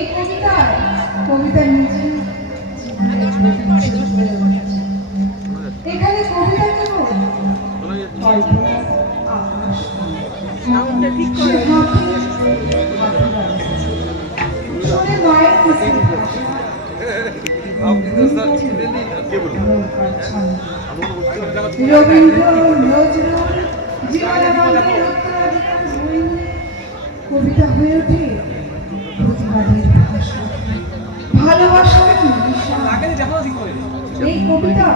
এই কবিতায় কবিতা নিজে এখানে কবিতা কেবল কল্পনার আকাশ শুনে মায়ের রবীন্দ্র নজরুল জীবনানন্দের উত্তরাধিকার কবিতা হয়ে ওঠে প্রতিবাদের ভাষা, ভালোবাসার ভাষা। এই কবিতা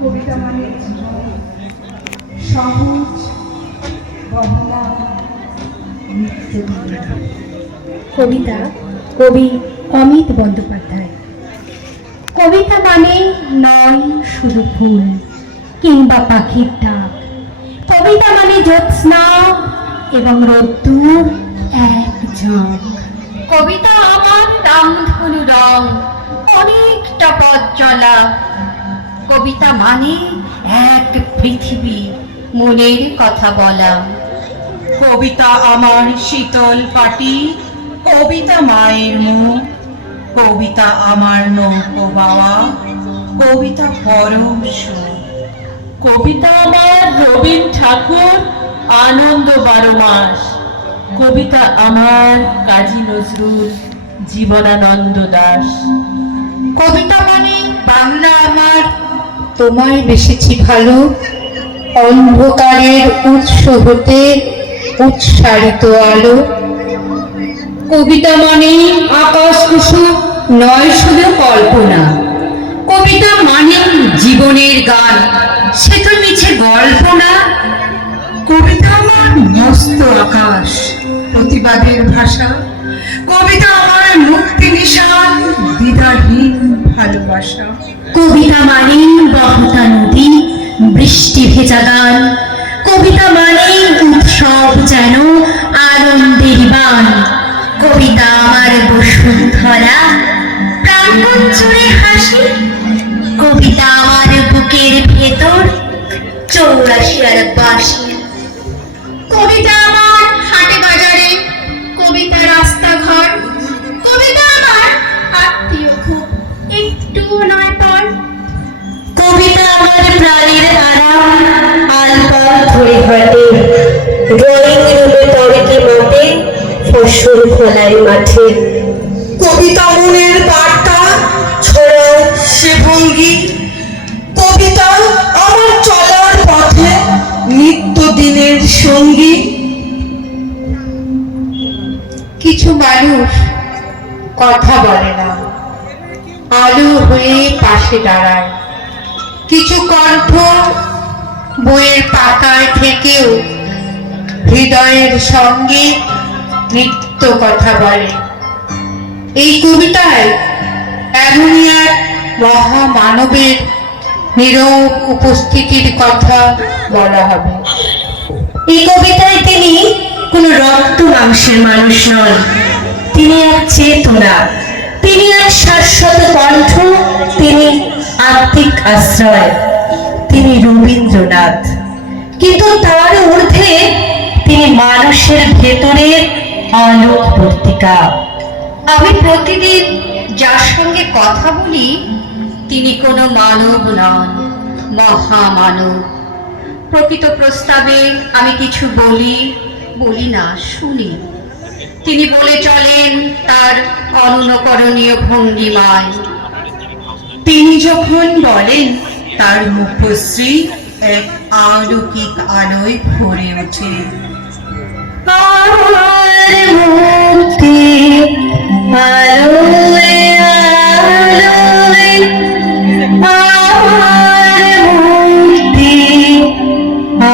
কবিতা মানে জীবন সহজ বহলা কবিতা কবি অমিত বন্দ্যোপাধ্যায়। কবিতা মানে নয় শুধু ফুল কিংবা পাখির ডাক, কবিতা মানে জ্যোৎস্না এবং রোদ্দুর এক ঝাঁক। কবিতা আমার রামধনু রং, অনেকটা পথ চলা। কবিতা মানে এক পৃথিবী, মনের কথা বলা। কবিতা আমার শীতল পাটি, কবিতা মায়ের মুখ। কবিতা আমার নৌকো বাওয়া, কবিতা পরম সুখ। কবিতা আমার রবীন্দ্র ঠাকুর, আনন্দ 12 মাস। কবিতা আমার কাজী নজরুল, জীবনানন্দ দাশ। কবিতা মানে বাংলা আমার তোমায় বেসেছি ভালো, অন্ধকারের উৎস হতে উৎসারিত আলো। কবিতা মানে আকাশ কুসুম নয় শুধু কল্পনা, কবিতা মানে জীবনের গান, সে তো মিছে গল্প না। কবিতা আমার মস্ত আকাশ, প্রতিবাদের ভাষা। কবিতা আমার মুক্তি নিশান, দ্বিধাহীন ভালোবাসা। কবিতা মানে বহতা নদী, বৃষ্টি ভেজা গান। কবিতা মানে উৎসব যেন আনন্দের বান। কবিতা আমার বসুন্ধরা, প্রাঙ্গণ জুড়ে হাসি। কবিতা আমার বুকের ভেতর 84 আর বাঁশি। কবিতা আমার হাটে বাজারে, কবিতা রাস্তাঘর। কবিতা আমার আত্মীয় খুব একটুও নয় পর। কবিতা আমার প্রাণের আরাম, আলপথ ধরে হাঁটে, ড্রয়িং রুমে তর্কে মতে, ফসল ফলাই মাঠে। কবিতা মনের বার্তা ছড়ায় সে ভঙ্গি। কবিতা আমার চলার পথে নিত্যদিনের সঙ্গী। কিছু মানুষ কথা বলে না, আলো হয়ে পাশে দাঁড়ায়। কিছু কণ্ঠ বইয়ের পাতায় থেকেও হৃদয়ের সঙ্গে নিত্য কথা বলে। এই কবিতায় এমনই এক মহামানবের নীরব উপস্থিতির কথা বলা হবে। এই কবিতায় তিনি কোন রক্ত মাংসের মানুষ নন, তিনি এক চেতনা, তিনি এক শাশ্বত কণ্ঠ, তিনি আত্মিক আশ্রয়, তিনি রবীন্দ্রনাথ। কিন্তু তার ঊর্ধ্বে তিনি মানুষের ভেতরের আলোক পত্রিকা। আমি প্রতিদিন যার সঙ্গে কথা বলি তিনি কোনো মানব নন, মহামানব। প্রকৃত প্রস্তাবে আমি কিছু বলি না, শুনি। তিনি বলে চলেন তার অনুকরণীয় ভঙ্গিমায়। তিনি যখন বলেন তার মুখশ্রী এক অলৌকিক আলোয় ভরে ওঠে। মুক্তি আলোয় আলোয়, মুক্তি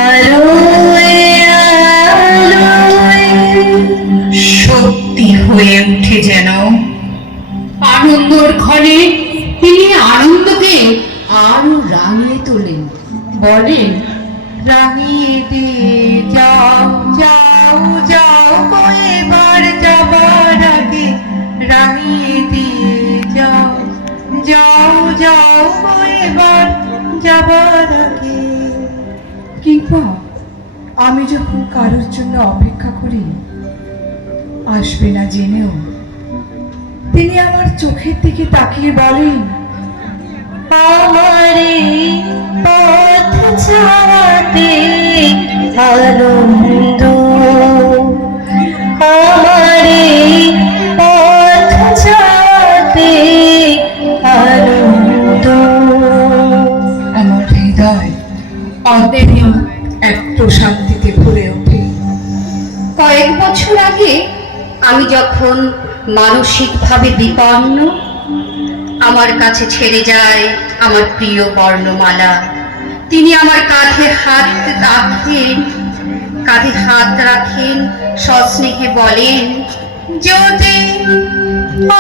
আলোয় আলোয়, শক্তি হয়ে উঠে যেন। আনন্দর ক্ষণে তিনি আনন্দকে আরো রাঙিয়ে তোলেন, বলেন রাঙিয়ে দিয়ে যাও যাও যাও, এবার যাবার আগে রাঙিয়ে দিয়ে যাও যাও যাও, এবার যাবার আগে। কিংবা আমি যখন কারোর জন্য অপেক্ষা করি, আসবে না জেনেও তিনি আমার চোখের দিকে তাকিয়ে বলেন, আমারে পথ ছাড়াতে আনন্দ, আমারে পথ ছাড়াতে আনন্দ। আমার হৃদয় অদ্ভুত এক প্রশান্তিতে ভরে ওঠে। কয়েক বছর আগে আমি যখন মানসিকভাবে বিপন্ন, আমার কাছে ছেড়ে যায় আমার প্রিয় বর্ণমালা। তিনি আমার কাঁধে হাত রাখেন, সস্নেহে বলেন, যদি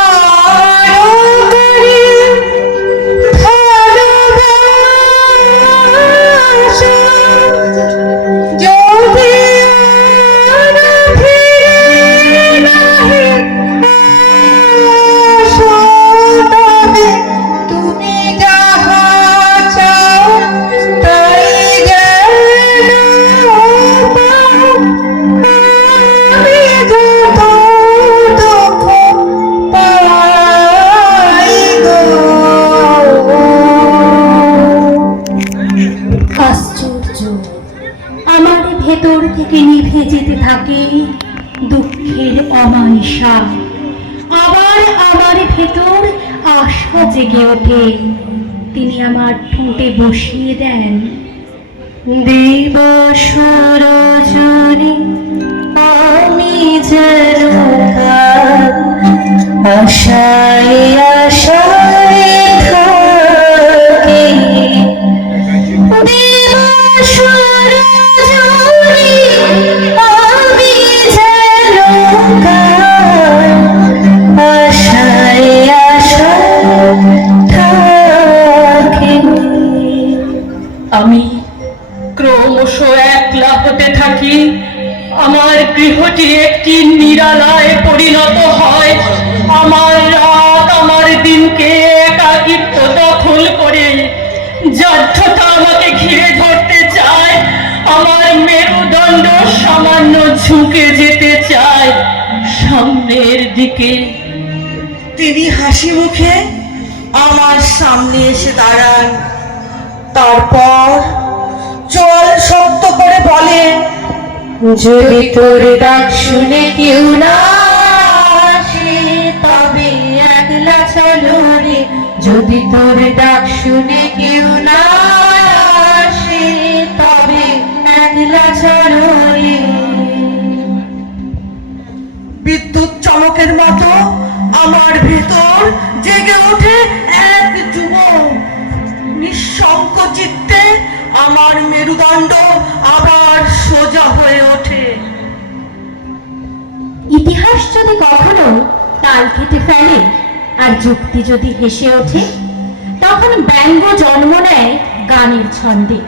আরো করে ভালোবাসো, যদি আর ফিরে নাহি আসো, তবে তুমি যাহা চাও তাই যেন পাও। আমি যত দুঃখ পাই গো। আশ্চর্য, আমার ভেতর থেকে নিভে যেতে থাকে দুঃখের অমানিসা, আবার আমার ভেতর আশা জেগে ওঠে। তিনি আমার ঠোঁটে বসিয়ে দেন, দিবস রজনী আমি যেন কাল আশায় আশায় থাকি। দিবস রজনী আমি যেন কাল আশায় আশায় থাকি। আমি ক্রমশ একলা হতে থাকি। আমার গৃহটি একটি নিরালায় পরিণত হয়। আমার রাত আমার দিনকে একাকিত্ব দখল করে, ব্যর্থতা আমাকে ঘিরে ধরতে চায়। আমার মেরুদণ্ড সামান্য ঝুঁকে যেতে চায় সামনের দিকে। তিনি হাসি মুখে আমার সামনে এসে দাঁড়ান, তারপর জল শব্দ করে বলে, যদি তোর ডাক শুনে কেউ না আসে তবে একলা চলো রে। যদি তোর ডাক শুনে কেউ না আসে তবে একলা চলো রে। বিদ্যুৎ চমকের মতো আমার ভেতর জেগে ওঠে এক যুবক। নিঃশঙ্ক চিত্তে আমার মেরুদণ্ড আবার সোজা হয়ে ওঠে। ইতিহাস যদি কখনো তাল কেটে ফেলে আর যুক্তি যদি হেসে ওঠে, তখন ব্যঙ্গ জন্ম নেয় গানের ছন্দে।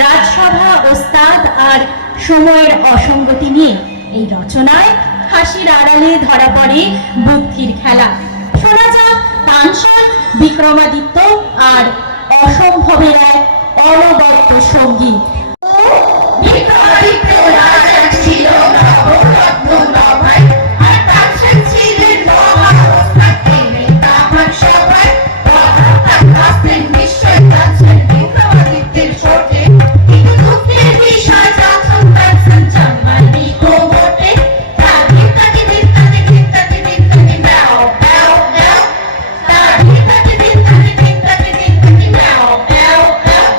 রাজসভা, ওস্তাদ আর সময়ের অসঙ্গতি নিয়ে এই রচনায় হাসির আড়ালে ধরা পড়ে বুদ্ধির খেলা। শোনা যাক তানসেন, বিক্রমাদিত্য আর অসম্ভবের এক অনবদ্য সঙ্গীত। বিক্রমাদিত্য রাজা ছিল নবরত্ন নবাই, আর তানসেন ছিলেন মহাওস্তাদ, তিনি তাহার সবাই প্রধান আসতেন নিশ্চয় তানসেন বিক্রমাদিত্যের ছোটে। কিন্তু দুঃখের বিষয় যখন তানসেন জন্মানি কোমরে, তার ভিত্তাকে ভিত্তাকে ভিত্তাকে ভিত্তাকে নাও নাও নাও, তার ভিত্তাকে ভিত্তাকে ভিত্তাকে ভিত্তাকে নাও নাও নাও।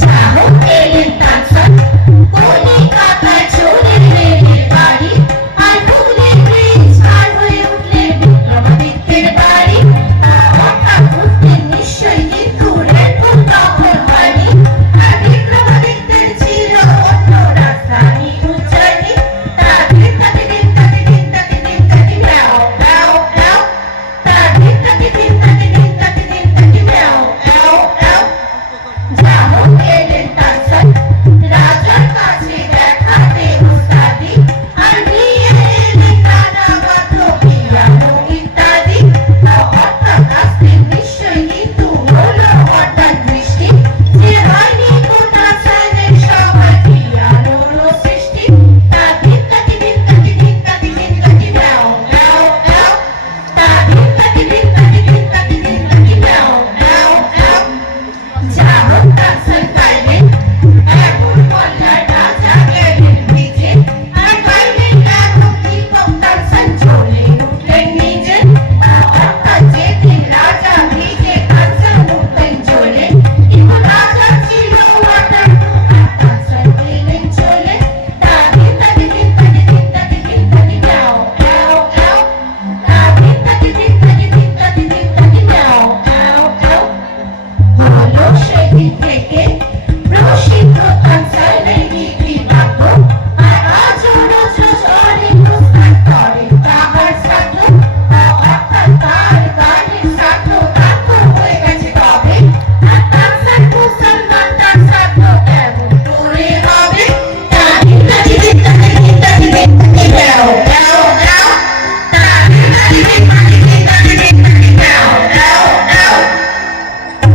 যা হোক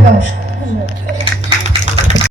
নমস্কার।